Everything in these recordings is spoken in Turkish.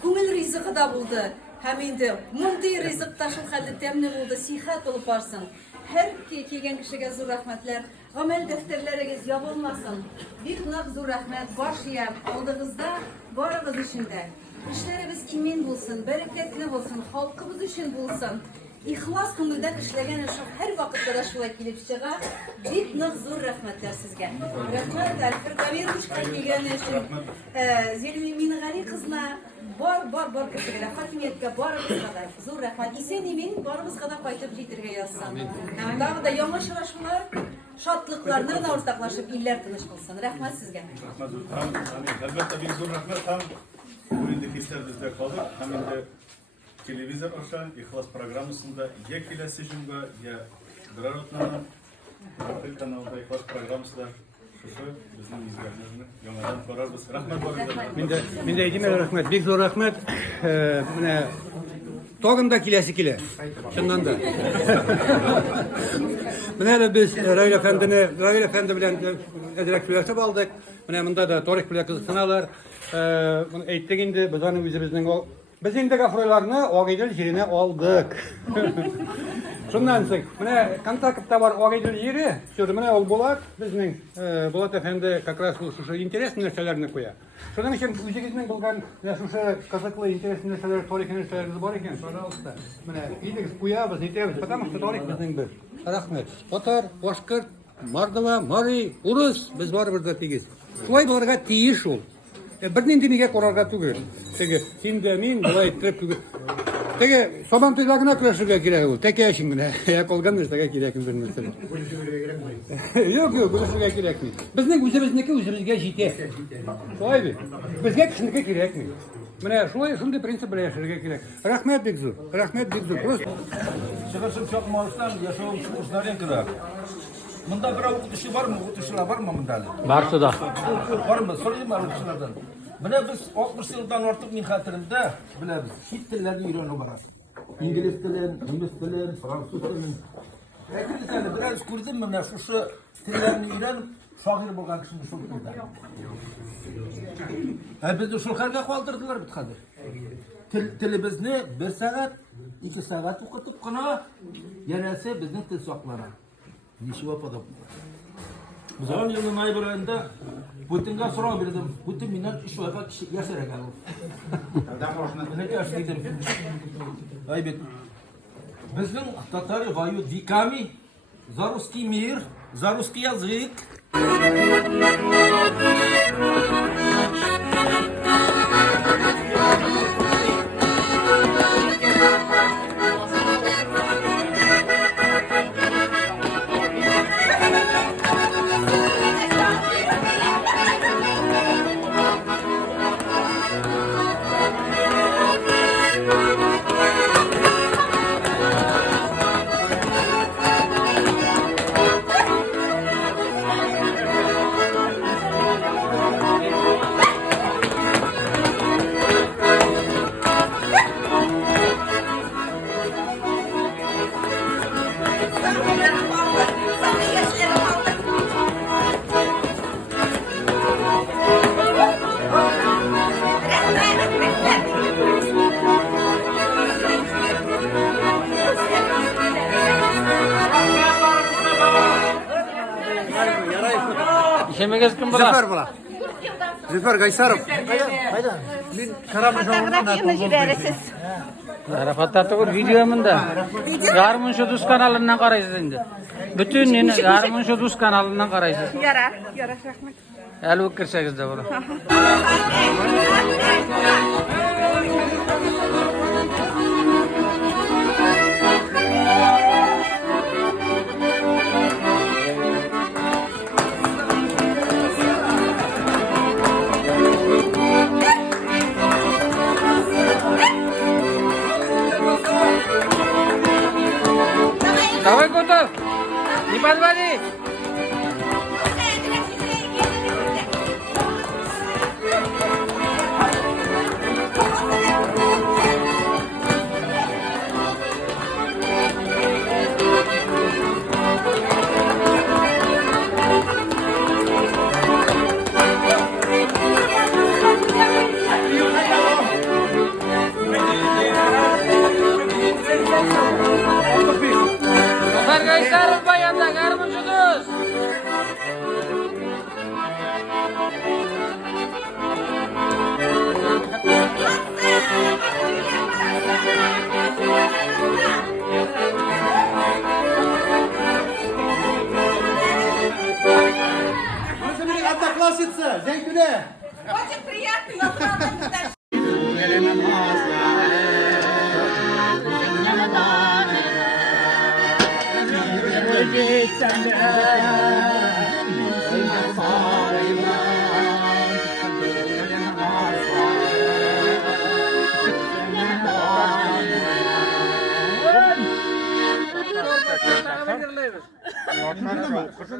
Көңіл ризығы да болды. Һәм енді мұндай ризықта шул хәлде тәмле булды, сихәт булып барсын. Һәр келген кешегә зур рәхмәтләр. Гамәл дәфтәрләрегез ябылмасын. Бик нык зур рәхмәт башыям алдыгызда, барыгыз өчен дә. Эшләребез имин булсын, бәрәкәтле булсын, халкыбыз өчен булсын. İhlas күңелдән эшләгән эш һәр вакытта да шулай килеп чыга. Бик нык зур рәхмәтләр сезгә. Рәхмәт Альфред Давидовичка килгән өчен. Зелми Мингали кызына бар кешегә, хакимияткә барыбызга да зур рәхмәт. Исән имин барыбызга да кайтып җитәргә язсын. Тагы да яңа очрашулар, шатлыкларны да уртаклашып илләр тыныч булсын. Рәхмәт сезгә. Рәхмәт. Әлбәттә бик зур рәхмәт. Бу хисләр бездә калды. Һәм инде телевизор аша ихлас программасында я киләсе җомга, я берәр атнаны Апрель каналында ихлас программасында шушы безнең изгәрлекне яңадан карарбыз. Рәхмәт барыгызга. Мин дә әйтим рәхмәт, бик зур рәхмәт. Менә тагын да киләсе килә. Чыннан да. Менә без Равил әфәнде белән әзрәк сөйләшеп алдык. Менә монда да тарих белән кызыксыналар. Моны әйттек инде, без аны үзебезнең biz indi gafroylarını Ağaydil yerine aldık. Şundan sonra, mene kontaktta var Ağaydil yeri, şurada mene ol Bulat, bizning Bulat Efendi как раз şu interesli нәрселәрне koya. Şundan için үзегезнең булган şu кызыклы интересli нәрселәр, тарихи нәрселәрегез бар икән, пожалуйста. Менә идегез куябыз, әйтәбез, потому что тарих безнең бер. Рәхмәт. Татар, башкорт, мордва, мари, урыс, без барыбыз да тигез. Шулай булырга тиеш ул. Бернинди мигә карарга түгел. Теге син дә мин булай итеп түгел. Теге сабан тыйлагына көрәшергә кирәк ул. Тәкә өчен генә. Я калган нәрсәгә кирәк бер нәрсә. Юк, көрәшергә кирәкми. Безнең үзебезнеке үзебезгә җитә. Шулай бит. Безгә кешенеке кирәкми. Менә шулай шундый принцип белән яшәргә кирәк. Рәхмәт бик зур. Рәхмәт бик зур. Просто Чыгышым чакмалыштан яшәвем курсларын кирәк. Монда бер укытучы бармы? Укытучылар бармы монда әле? барсы да. Бармы? Сорыйм укытучылардан. Менә без 60 елдан артык мин хәтеремдә беләбез. Чит телләрне өйрәнү барасы. İngiliz телен, немец телен, француз телен. Ләкин әле бераз күрдем менә шушы телләрне өйрәнеп шагыйрь булган кешене шул булды. Безне шул хәлгә калдырдылар бит хәзер. Телебезне 1 сәгать, 2 сәгать укытып кына янәсе безнең тел саклана. Ничего подобного. Zaman yılın ноябрь ayında Putin'ga soru verdim. Putin minnet 3 ayga yaşara geldi. Ne yaşlıydım. Aybet. Bizim Tatarı vayu dikami, za ruski mir, za ruski язык. İşemegez kim bula? Züfer bula. Züfer Gaysarov. Hayda. Min Arafat'ta da videomunda. Yarmun şu Düz kanalından karayız şimdi. Bütün Yarmun şu Düz kanalından karayız. Yara rahmet. Elbuk kirseniz de bunu. Balbali. Arkadaşlar bayanda karmuşuduz. Одноклассница, Зайкуля! Очень приятно, назвать.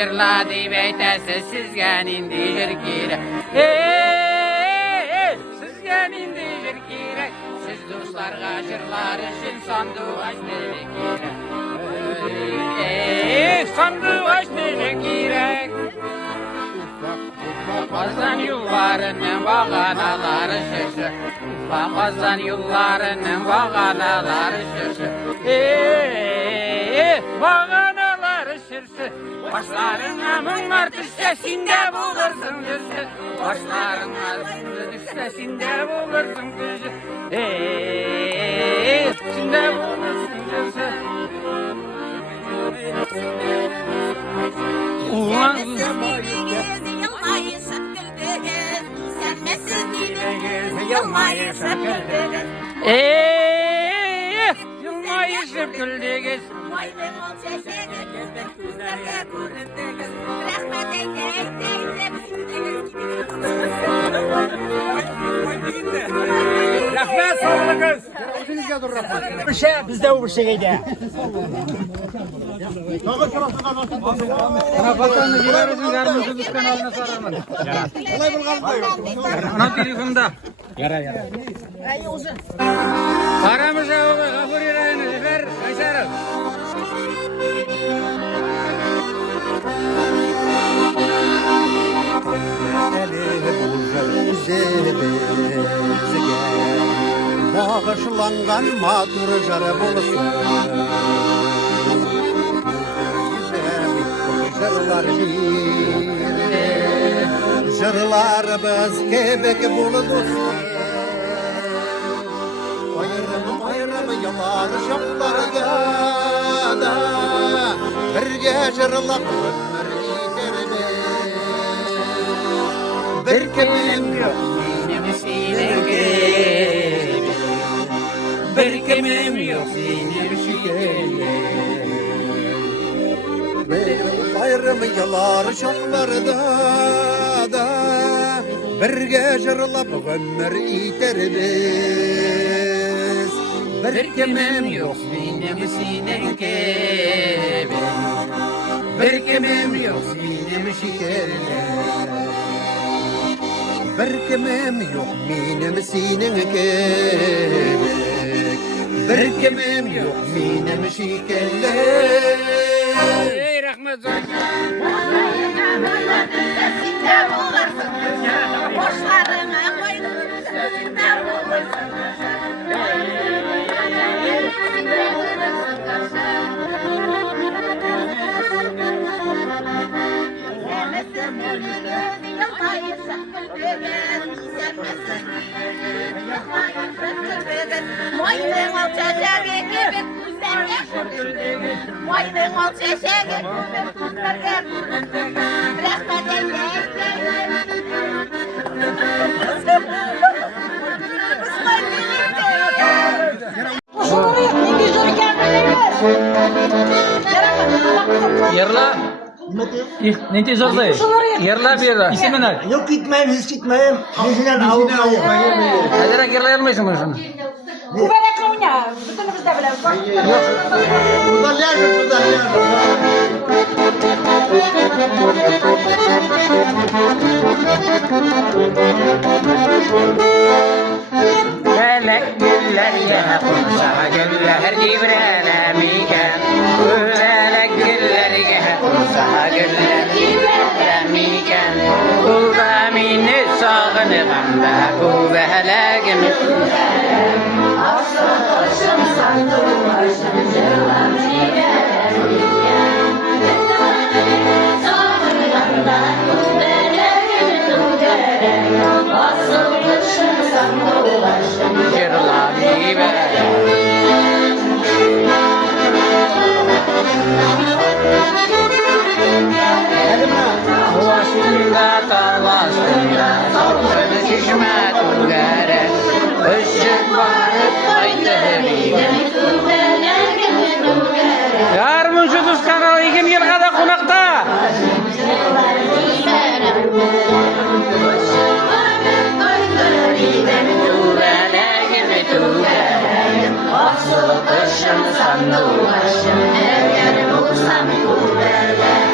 Jırla deyip eytəsiz sizgən indi jir girək Sizgən indi jir girək Siz dostlarga jırlar üçün sanduaç dedik girək Sanduaç dedik girək Ufaqazdan yollarının bağanaları şışı Ufaqazdan yollarının bağanaları şışı Bağanaları şışı Başlarına mınlar düşsesinde bulursun düzü Başlarına düşsesinde bulursun düzü Sinde bulursun düzü Ulan Yılmayı sakıldınız Senmesiz değiliz Yılmayı sakıldınız Yılmayı sakıldınız Vay be mol sesini Kızlarga göründünüz Rahmet eyleyin sizge dur rahmet. Bir şey bizde o bir şey de. Ana bakanı yürüyoruz yarımızı kanalına sararman. Ana telefonda. Yara. Aramıza o gafur yürüyün Züfer Kaysar'ım. Bağışlangan matur jara bolsun. Jırlarımız kebek bulunur. Ayrım yalar şaplarda da birge jırlap ömür yitiririz. Bir kimim yok benim bir kimim yok benim benim ayrım yalar şaplarda da birge jırlap ömür yitiririz. Bir kimim yok benim senin gibi. Bir kimim yok benim şekerler. Bir kimim yok benim senin gibi. Bir kimim yok benim şekerler. Ey rahmet Sesinde bulursun. Boşlarına koydum. Sesinde bulursun. Yerla. Ne zorda? Yerla bir yerla. İsmin ne? Yok gitmeyeyim, hiç gitmeyeyim. Bizden Avrupa'ya. Hadi yerla yerlemesin mi şunu? Bu böyle kavnya. Bütün bizde bile. Buradan nerede, buradan Felek güller ya kursa güller cibrelemiken. Felek güller ya kursa güller cibrelemiken. Kulda mini sağınıqam da bu behelagim. Asıl başım sandım başım cırlam cibrelemiken. Sağınıqam da bu behelagim. Asıl başım sandım başım cırlam cibrelemiken. Havasında tarlasında Sağlığı şişme tügere Işık varıp kaydı Yarın şu tuz kanalı 2 yılda da konakta Asıl kışım sandım başım Eğer bulsam kuvvete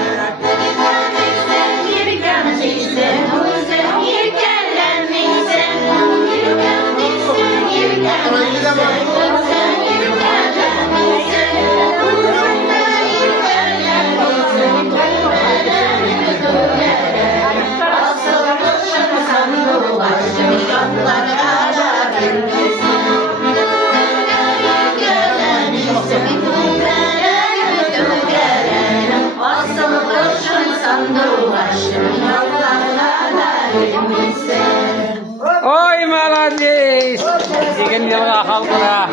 Oy maladis! Digin yılga halkına.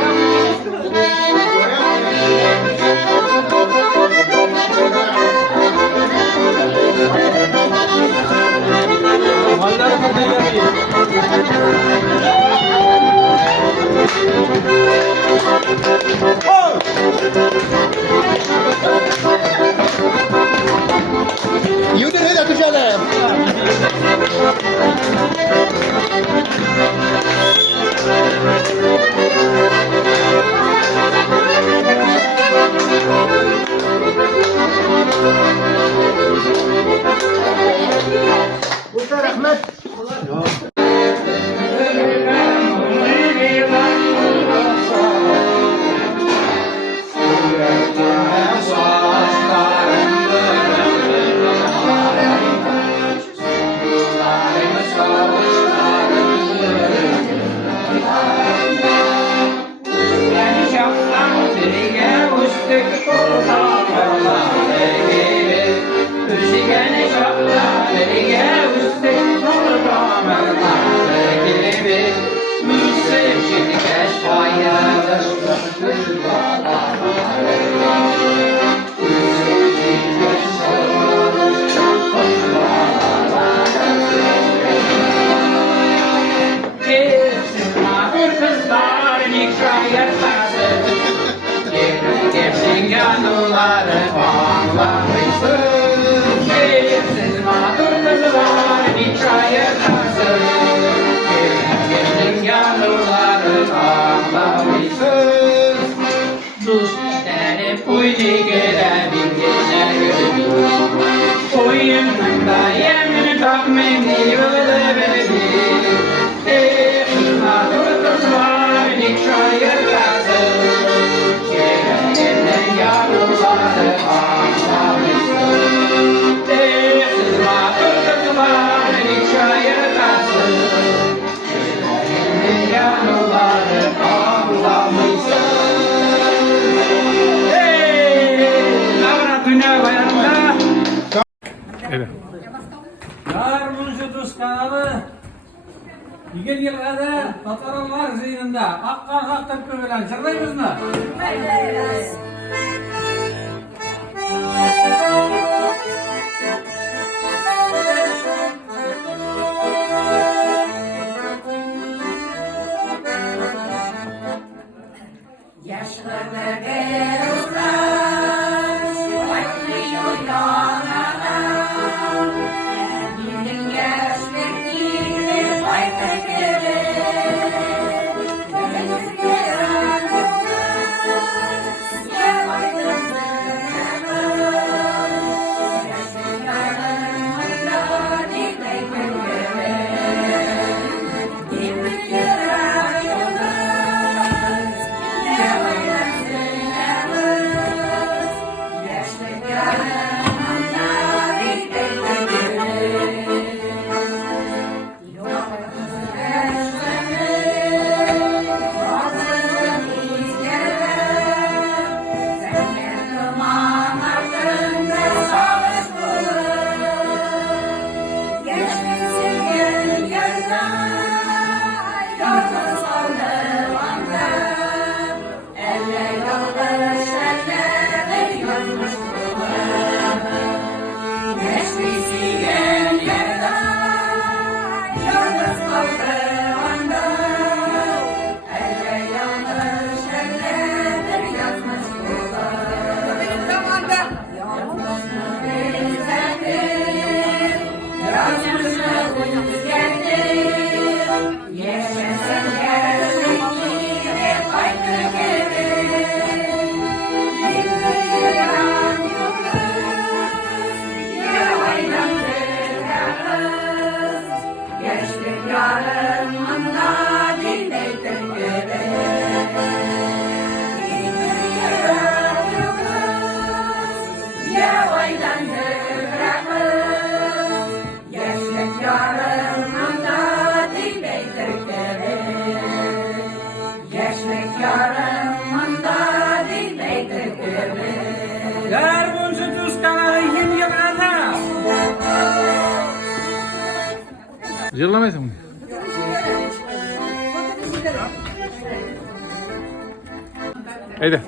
Keyifsiz mağdur kızlar bir çay yakarsın. Gelin yavruları ağlamışsın. Dostlarım uydu görebildiler gözümü. Oyununda yemin tahmin yıldırdı. Keyifsiz mağdur kızlar bir çay yakarsın. Gelin yavruları ağlamışsın. Keyifsiz mağdur kızlar bir çay yakarsın. Gelin yavruları ağlamışsın. Evet. Yardımcı Tuz kanalı Yigir yılgada Tatarlar ziyninde Akkar Haktar Kömelen Çırlayımız mı? Yardımcı Tuz kanalı Yigir yılgada Yırlamaysın mı? Haydi.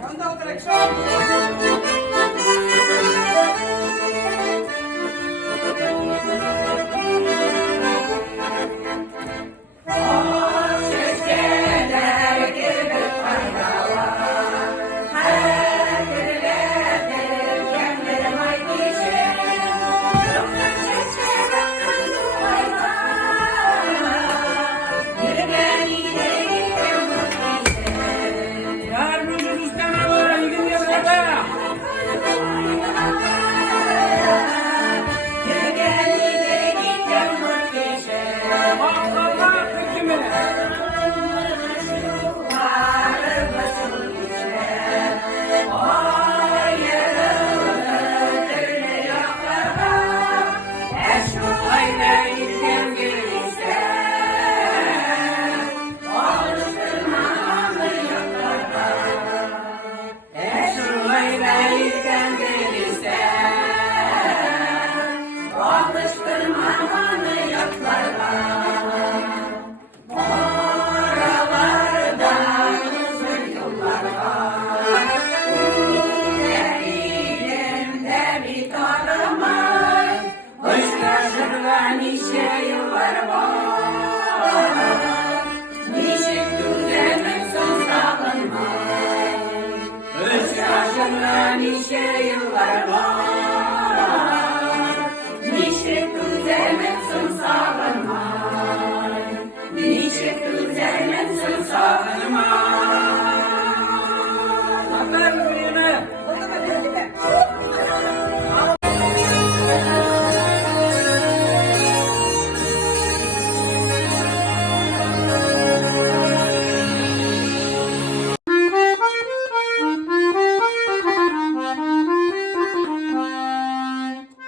Yardımcı Tuz kanalı Yigir yılgada Akkarlar hükümü Nice yıllar var. Demetsin sağ